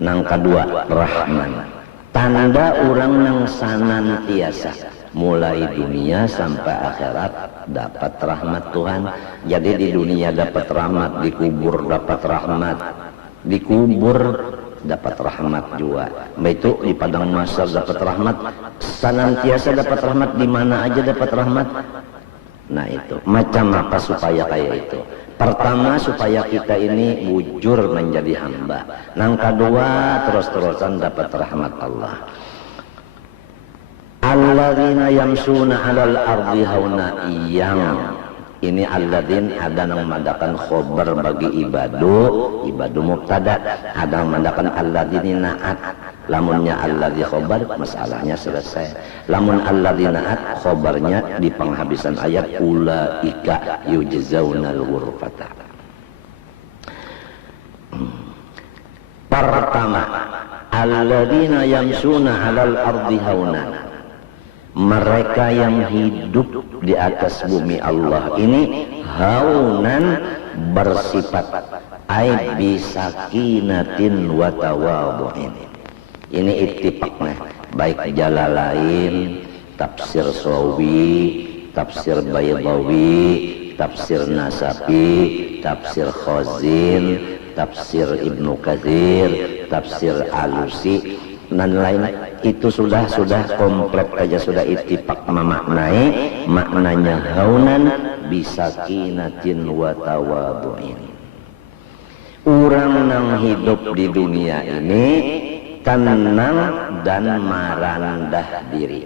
Nang kedua Rahman, tanda orang nang sanantiasa mulai dunia sampai akhirat dapat rahmat Tuhan. Jadi di dunia dapat rahmat, di kubur dapat rahmat, di kubur dapat rahmat juga. Itu di padang mahsyar dapat rahmat, senantiasa dapat rahmat, di mana aja dapat rahmat. Nah itu macam apa supaya kayak itu? Pertama supaya kita ini bujur menjadi hamba. Nang kedua terus-terusan dapat rahmat Allah. Alladzina yamsuna 'alal ardi hauna, yang ini alladzin ada nang mandakan khobar bagi ibadu mubtada, ada nang mandakan alladzina naat. Lamunnya alladzi khobar masalahnya selesai. Lamun alladzina naat khobarnya di penghabisan ayat ulaika yujzaunal ghurfata. Pertama, alladzina yamsuna 'alal ardi hauna, mereka yang hidup di atas bumi Allah ini haunan, bersifat ay bisakinatin wa tawadhu'in. Ini ittifaqnya baik Jalalain, tafsir Sawi, tafsir Baydawi, tafsir Nasafi, tafsir Khazin, tafsir Ibnu Katsir, tafsir Alusi dan lain, itu sudah komplit aja, sudah ittifaq memaknai maknanya haunan bisakinatin wa tawadhu'in. Orang yang hidup di dunia ini tenang dan merendah diri.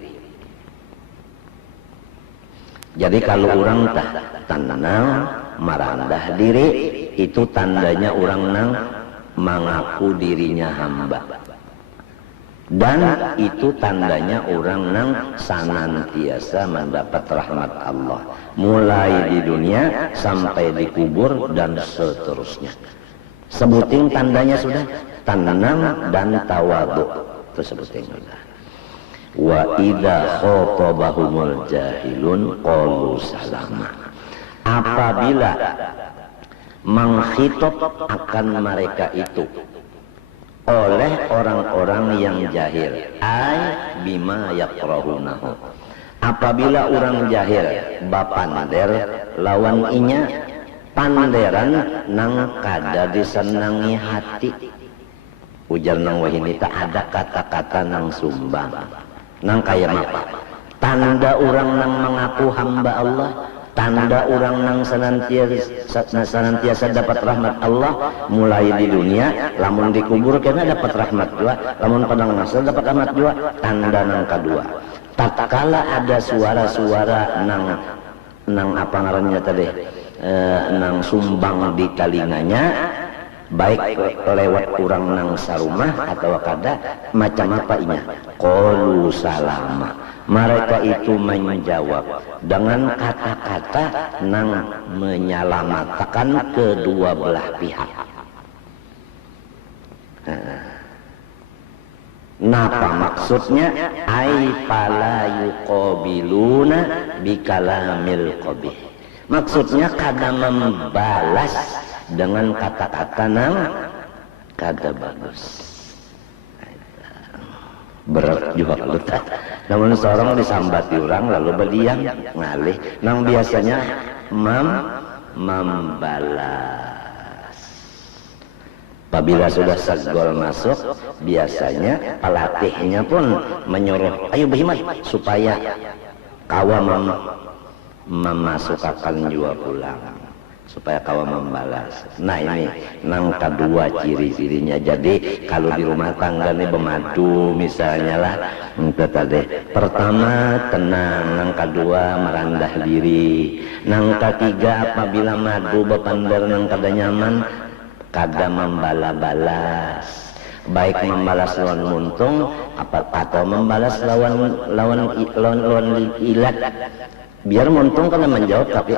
Jadi kalau orang tenang merendah diri, itu tandanya orang nang mengaku dirinya hamba. Dan itu tandanya orang nang sanantiasa mendapat rahmat Allah, mulai di dunia sampai di kubur dan seterusnya. Sebutin tandanya sudah, tenang dan tawadhu, itu sebutin sudah. Wa idza khatabahumul jahilun qalu salama, apabila mengkhitop akan mereka itu oleh orang-orang yang jahil, ay bima yakrahunahu, apabila orang jahil bapander lawan inya panderan nang kada disenangi hati. Ujar nang wahini tak ada kata-kata nang sumbang nang kaya apa? Tanda orang nang mengaku hamba Allah, tanda orang nang senantiasa dapat rahmat Allah mulai di dunia, lamun dikubur kena dapat rahmat juga, lamun padang mahsyar dapat rahmat juga. Tanda nang kedua, tatkala ada suara-suara nang apa ngarannya tadi, nang sumbang di telinganya, baik lewat orang nang sarumah atau kada macam apa inya, qalu salama, mereka itu menjawab dengan kata-kata nang menyelamatkan kedua belah pihak. Napa maksudnya? Ai fala yuqabiluna bikalamil qabih, maksudnya kada membalas dengan kata-kata nang kada bagus. Berat juga kalau tak. Namun seorang disambati orang lalu berdiam ngalih, nang biasanya membalas. Apabila sudah segol masuk, biasanya pelatihnya pun menyuruh, ayo berhimmat supaya kawan memasukkan juga pulang, supaya kawan membalas. Nah ini nang kedua ciri-cirinya. Jadi kalau di rumah tangga ini bermadu misalnya lah, itu tadi. Pertama tenang, nang kedua merendah diri, nang ketiga apabila madu berpandar nang kada nyaman, kada membala-balas, baik membalas lawan muntung atau membalas lawan ilat. Biar muntung kada menjawab tapi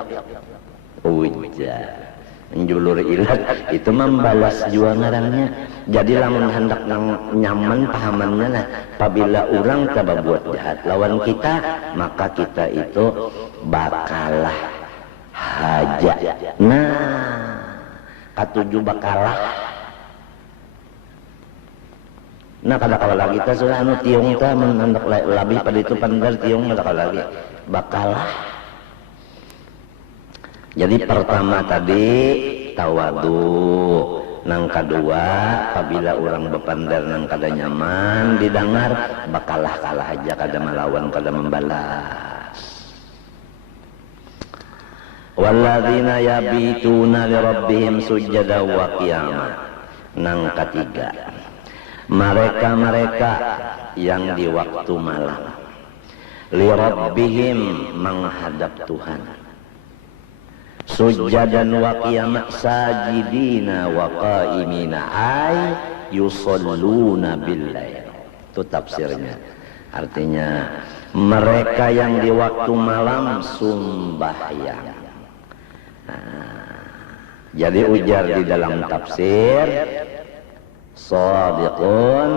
ujar menjulur ilat, itu membalas jua ngarannya. Jadi lamun hendak nyaman pahamannya lah, apabila orang tak berbuat jahat lawan kita, maka kita itu bakalah haja. Nah, katujuh bakalah Nah kada lagi ta sudah anu tiung ta menandak labih pada itu pandar tiung kada lagi bakalah. Jadi pertama tadi tawadu, nang kedua apabila orang bepandar nang kada nyaman didengar bakalah aja kada melawan kada membalas. Walladzina yabituna lirabbihim sujada wa qiyama. Nang ketiga mereka yang di waktu malam lirabbihim menghadap Tuhan, sujadan wa qiyama sajidina wa qaimina ay yusalluna billail. Itu tafsirnya. Artinya mereka yang di waktu malam sembahyang. Jadi ujar di dalam tafsir shadiqun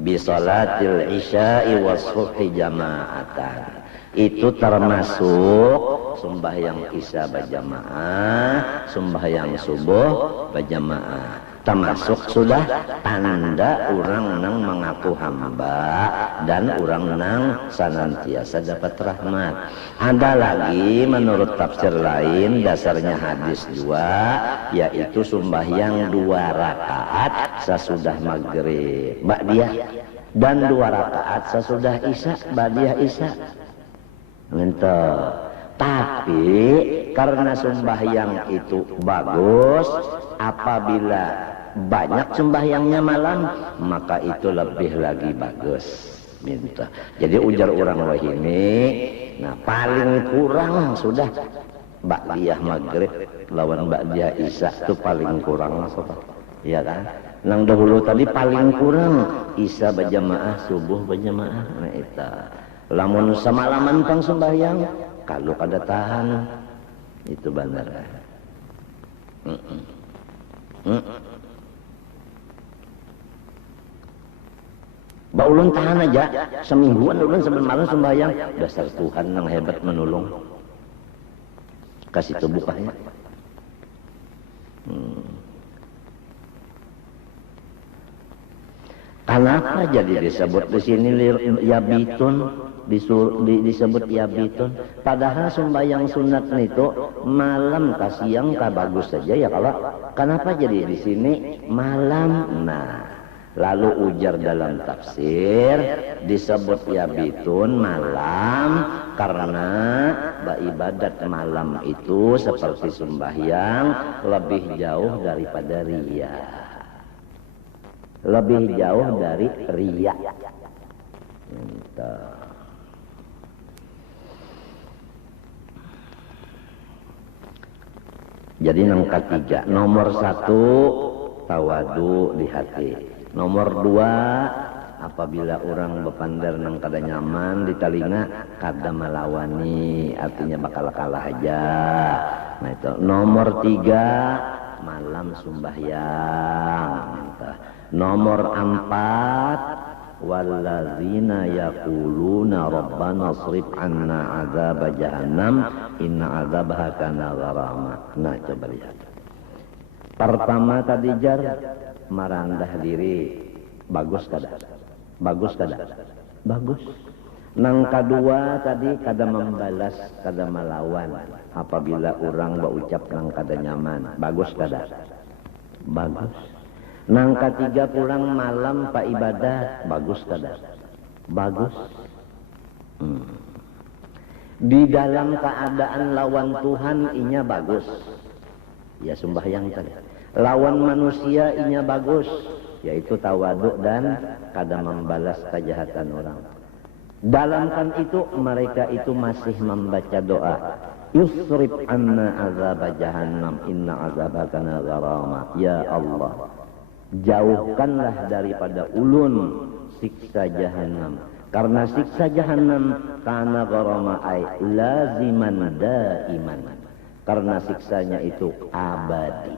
bi salatil isya'i was subhi jama'atan. Itu termasuk sembahyang isya berjamaah, sembahyang subuh berjamaah. Termasuk sudah tanda orang nang mengaku hamba dan orang nang senantiasa dapat rahmat. Ada lagi menurut tafsir lain dasarnya hadis juga, yaitu sembahyang 2 rakaat sesudah maghrib ba'diyah dan 2 rakaat sesudah isya ba'diyah isya. Tapi karena sembahyang itu bagus, apabila banyak sembahyangnya malam maka itu lebih lagi bagus. Minta. Jadi ujar orang wahini, nah paling kurang sudah ba'diyah maghrib lawan ba'diyah isya itu paling kurang sobat. Iya kan? Nang dahulu tadi paling kurang isya berjamaah, subuh berjamaah. Nah itu. Lamun semalaman pang sembahyang kalau kada tahan itu benar. Ulun tahan aja semingguan ulun sebelum malam sembahyang, dasar Tuhan yang hebat menolong. Kasih tubuh bukannya. Kenapa jadi disebut di sini yabitun, disebut yabitun? Padahal sembahyang sunat itu malam ka siang ka bagus saja ya kalau. Kenapa jadi di sini malam? Nah, lalu ujar dalam tafsir disebut yabitun malam karena ibadat malam itu seperti sembahyang lebih jauh daripada riya. Lebih jauh dari riya. Jadi yang ketiga, nomor 1 tawadu di hati. Nomor 2 apabila orang bepandar nang kada nyaman di telinga kada melawani, artinya bakal kalah aja. Nah itu. Nomor 3 malam sembahyang. Nomor 4 walladzina yaquluna rabbana srif anna azab jahannam inna azabaha kana gharama. Nah coba lihat. Pertama tadi jar merendah diri, bagus kada? Bagus kada? Bagus. Nang kedua tadi kada membalas, kada melawan apabila orang berucap nang kada nyaman, bagus kada? Bagus. Nang ketiga pulang malam pak ibadah, bagus kada? Bagus. Di dalam keadaan lawan Tuhan inya bagus, ya sembahyang tadi. Lawan manusia inya bagus, yaitu tawaduk dan kada membalas kejahatan orang. Dalam kan itu mereka itu masih membaca doa, yusrif anna azab jahannam inna azabha kana gharama. Ya Allah, jauhkanlah daripada ulun siksa jahanam, karena siksa jahanam kana gharama ay laziman daiman, karena siksanya itu abadi.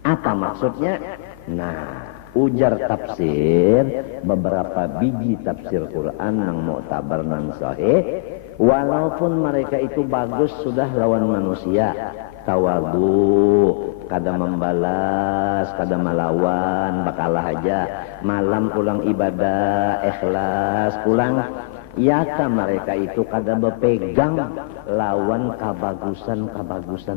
Apa maksudnya? Nah, ujar tafsir beberapa biji tafsir Quran yang mu'tabar nan sahih, walaupun mereka itu bagus sudah lawan manusia, tawadu, kada membalas, kada melawan, bakalah aja, malam pulang ibadah, ikhlas pulang. Yata mereka itu kada berpegang lawan kabagusan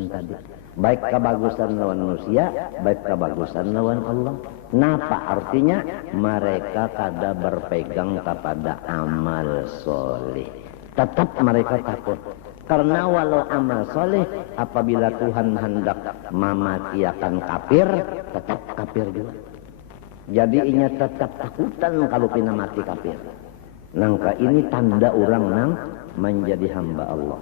tadi. Baik kabagusan lawan manusia, baik kabagusan lawan Allah. Napa artinya? Mereka kada berpegang kepada amal soleh. Tetap mereka takut. Karena walau amal soleh, apabila Tuhan hendak mematiakan kafir, tetap kafir juga. Jadi inya tetap takutan kalau pina mati kafir. Nangka ini tanda orang nang menjadi hamba Allah,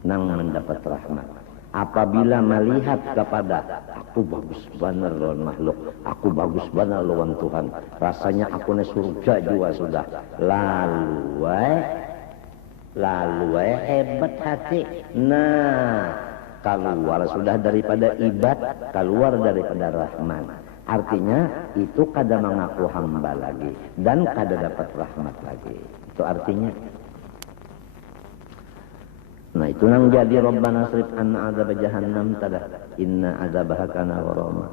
nang mendapat rahmat. Apabila melihat kepada aku bagus benar lawan makhluk, aku bagus benar lawan Tuhan, rasanya aku ne surga juga sudah. Lalu hebat hati. Nah, keluar sudah daripada ibad, keluar daripada rahman. Artinya itu kada mengaku hamba lagi dan kada dapat rahmat lagi. Itu artinya. Nah itu yang jadi Rabbana srif anna adzab jahannam tada inna adzabaha kana gharama.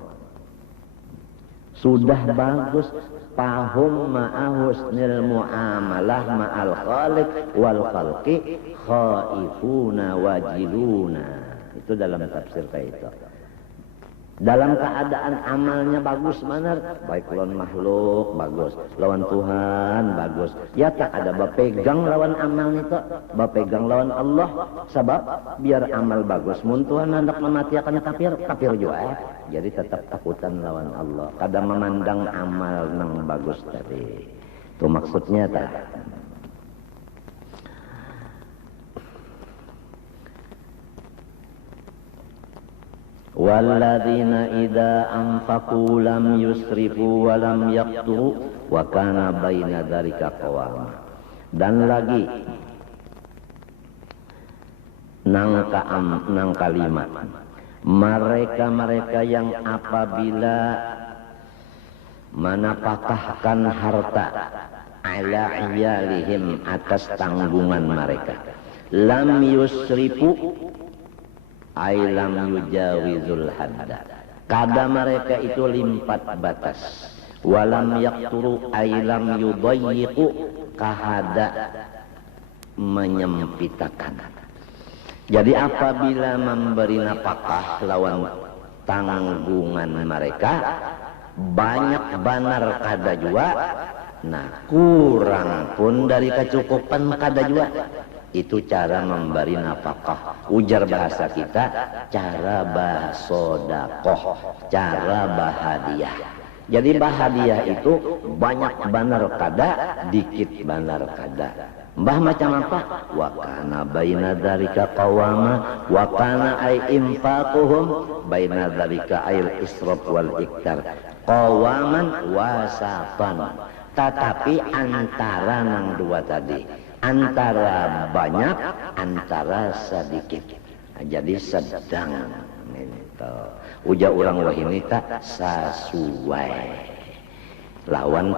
Sudah bagus pahum ma'a husnil muamalah ma'al khaliq wal khalqi khaifuna wajiluna. Itu dalam tafsir kayak itu. Dalam keadaan amalnya bagus benar, baik lawan makhluk bagus, lawan Tuhan bagus. Ya tak ada bapegang lawan amal itu, bapegang lawan Allah. Sebab biar amal bagus, mun Tuhan hendak mematiakan kafir juga. Jadi tetap takutan lawan Allah. Kada memandang amal nang bagus tadi. Itu maksudnya tak. Walladzina idza anfaqu lam yusrifu wa lam yaqturu wa kana baina dzalika qawama. Dan lagi nang kalimat mereka yang apabila menapakahkan harta ala iyalihim atas tanggungan mereka, lam yusrifu ailam yujawizul hadda, kada mereka itu limpat batas, walam yakturu ailam yudayyiqu kahada menyempitakan. Jadi apabila memberi napakah lawan tanggungan mereka, banyak banar kada jua, nah kurang pun dari kecukupan kada jua. Itu cara memberi nafkah. Ujar bahasa kita, cara basodakoh, cara bahadiah. Jadi bahadiah itu banyak banar kada, dikit banar kada. Mbah macam apa? Wa kana baina dzalika qawama wa kana ay infaquhum baina dzalika ayil israf wal iktar. Qawaman wasatan. Tetapi antara nang dua tadi, antara banyak, antara sedikit. Nah, jadi sedang. Ujar orang wahini tak sesuai lawan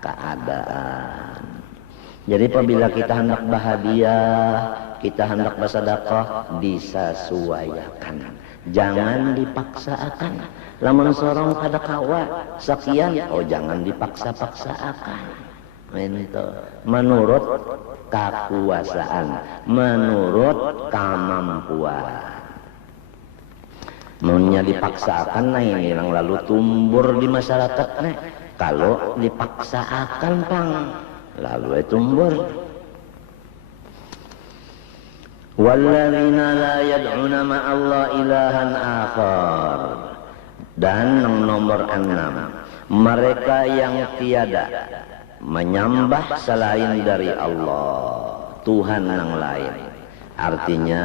keadaan. Jadi apabila kita hendak bahagia, kita hendak bersedekah, disesuaikan. Jangan dipaksakan. Lamun sorong kada kawa sekian, oh jangan dipaksa-paksakan. Menurut kekuasaan, menurut kemampuan. Maunya dipaksakan, nah ini yang lalu tumbur di masyarakat, nah. Kalau dipaksakan pang, lalu tumbur. Walladzina la yad'una ma'allah ilahan akhar. Dan nomor 6, mereka yang tiada menyembah selain dari Allah, Tuhan yang lain. Artinya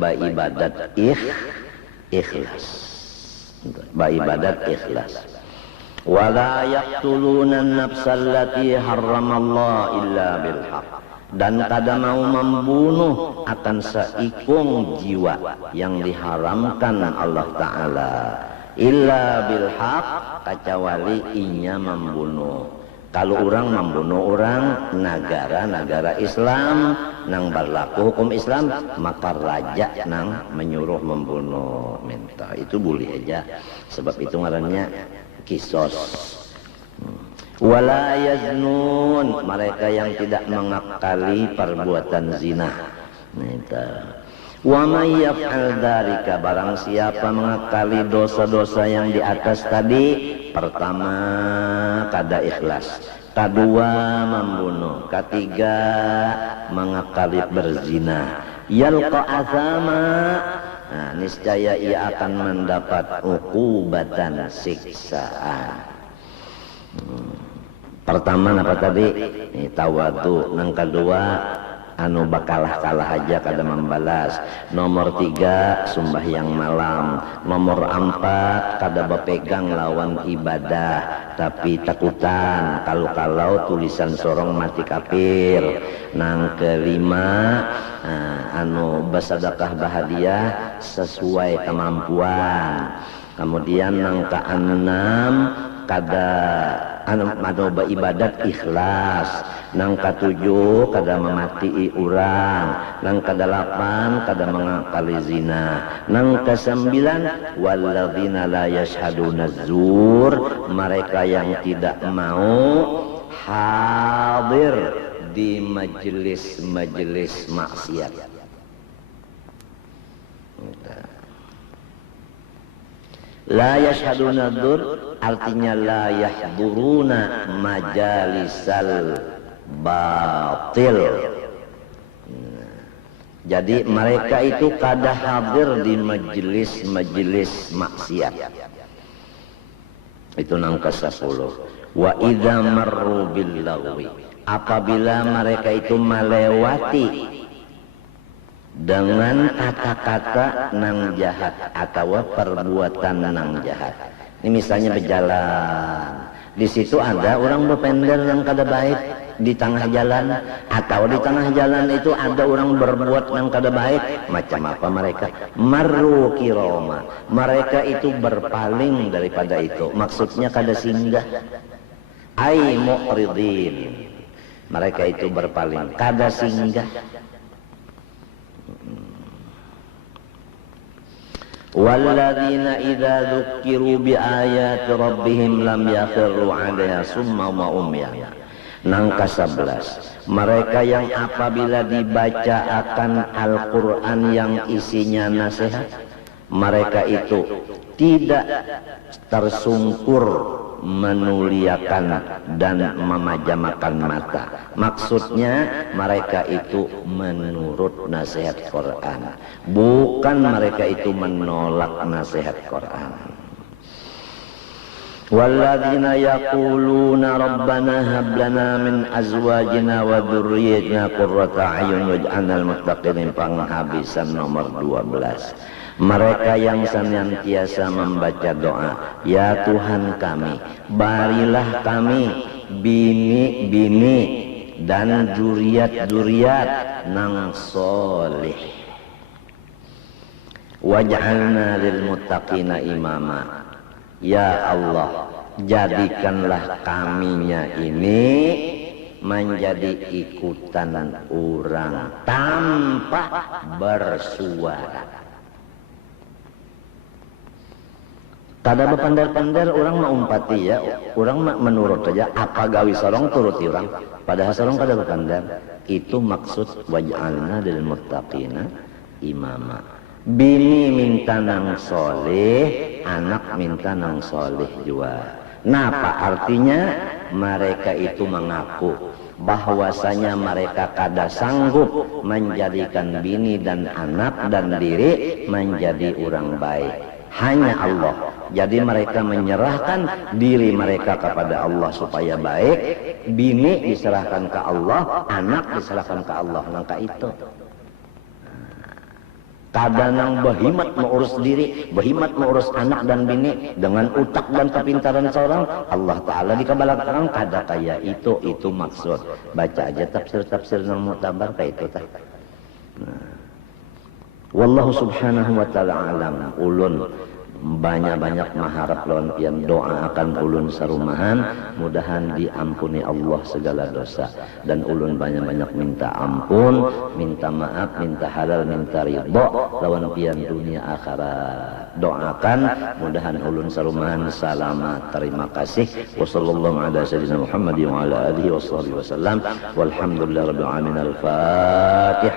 beribadat ikhlas. Beribadat ikhlas. Wala yaqtuluna an-nafsal lati harramallahu illa bil haqq. Dan kada mau membunuh akan seikung jiwa yang diharamkan Allah Ta'ala illa bil haq, kecuali inya membunuh. Kalau orang membunuh orang negara Islam nang berlaku hukum Islam, maka raja nang menyuruh membunuh minta itu boleh aja, sebab itu ngarannya kisos. Wala yaznun, mereka yang tidak mengakali perbuatan zina. Wa may yaf'al dzalika, barang siapa mengakali dosa-dosa yang di atas tadi, pertama kada ikhlas, kedua membunuh, ketiga mengakali berzina, yalqa azama, nah, niscaya ia akan mendapat uqubatan, siksaan. Pertama apa tadi? Ini tawadu. Yang kedua anu bakalah-kalah aja kada membalas. Nomor 3 sembahyang malam. Nomor 4 kada bepegang lawan ibadah, tapi takutan kalau tulisan sorong mati kafir. Nang kelima anu bersedekah bahadiah sesuai kemampuan. Kemudian nang keenam kada anu ibadat ikhlas. Nang ketujuh kada memati urang. Nang kedelapan kada mengakali zina. Nang kesembilan walladzina la yashhaduna zur, mereka yang tidak mau hadir di majelis-majelis maksiat. La yashhaduna dzur artinya la yahduruna majalisal batil. Jadi mereka itu kada hadir di majelis-majelis maksiat. Itu nang ke-10. Wa idza marru bil lagwi, apabila mereka itu melewati dengan kata-kata nang jahat atau perbuatan nang jahat. Ini misalnya berjalan, di situ ada orang berpender yang kada baik di tengah jalan, atau di tengah jalan itu ada orang berbuat yang kada baik. Macam apa mereka? Marru kiroma, mereka itu berpaling daripada itu. Maksudnya kada singgah. Ai mu'ridin, mereka itu berpaling, kada singgah. Walladzina idza dzukkiru bi ayati rabbihim lam yakhirru 'alaiha summa wa umyana. Nang ke-11, mereka yang apabila dibaca akan Al-Qur'an yang isinya nasihat, mereka itu tidak tersungkur menuliakan dan memajamakan mata. Maksudnya mereka itu menurut nasihat Quran, bukan mereka itu menolak nasihat Quran. Walladzina yaquluna rabbana hab lana min azwajina wa dzurriyyatina qurrata a'yun waj'alna lil muttaqina panghabisan nomor 12. Mereka yang senantiasa membaca doa, ya Tuhan kami, barilah kami bini-bini dan dzurriat-dzurriat nang soleh. Waj'alna lil muttaqina imama. Ya Allah, jadikanlah kaminya ini menjadi ikutan orang tanpa bersuara. Kada bepandar-pandar orang maumpati ya, orang menurut saja apa gawi sorong turuti orang. Padahal sorong kada bepandar. Itu maksud waj'alna lil muttaqina imama. Bini minta nang soleh, anak minta nang soleh juga. Napa artinya? Mereka itu mengaku bahwasanya mereka kada sanggup menjadikan bini dan anak dan diri menjadi orang baik. Hanya Allah. Jadi mereka menyerahkan diri mereka kepada Allah supaya baik. Bini diserahkan ke Allah, anak diserahkan ke Allah. Langkah itu. Kadang nang berhimat mengurus diri, berhimat mengurus anak dan bini dengan utak dan kepintaran seorang, Allah Ta'ala dikabalakan kada kaya itu maksud. Baca aja tafsir-tafsir nang mutabar kayak itu. Wallahu subhanahu wa ta'ala alam. Ulun banyak-banyak maharap lawan pian doa akan ulun sarumahan, mudahan diampuni Allah segala dosa, dan ulun banyak-banyak minta ampun, minta maaf, minta halal, minta ridho lawan pian dunia akhirat. Doakan mudahan ulun sarumahan selamat. Terima kasih. Wassallallahu ala sayyidina Muhammad wa ala alihi wasallam. Walhamdulillahirabbil alamin. Al-Fatihah.